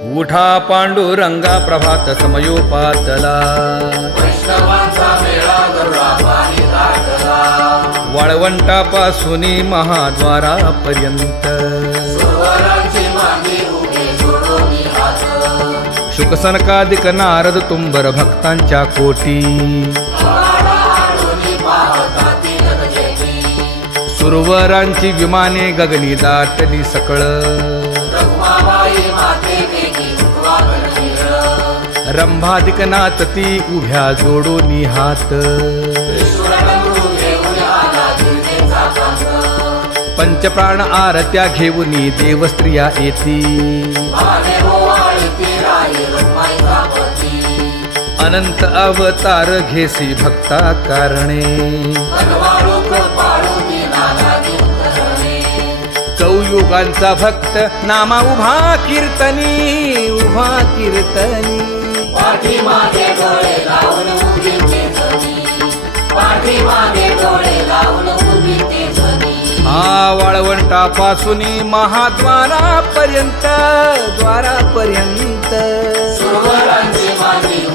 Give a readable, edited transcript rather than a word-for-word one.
उठा पांडुरंगा प्रभात समयोपातला, वाळवंटापासून महाद्वारापर्यंत शुकसनकादिक नारद तुंबर भक्तांच्या कोटी, सुरवरांची विमाने गगनी दाटली सकळ, रंभादिक नाचती उभ्या जोडोनी हात, पंचप्राण आरत्या घेऊनी देवस्त्रिया येती, अनंत अवतार घेसी भक्ता कारणे, चौयुगांचा भक्त नामा उभा कीर्तनी, उभा कीर्तनी, पाठीमागे डोळे लावून उभी ते जणी, पाठीमागे डोळे लावून उभी ते जणी. हा वाळवंटापासून महाद्वारापर्यंत, द्वारापर्यंत सुरवरांची मांडी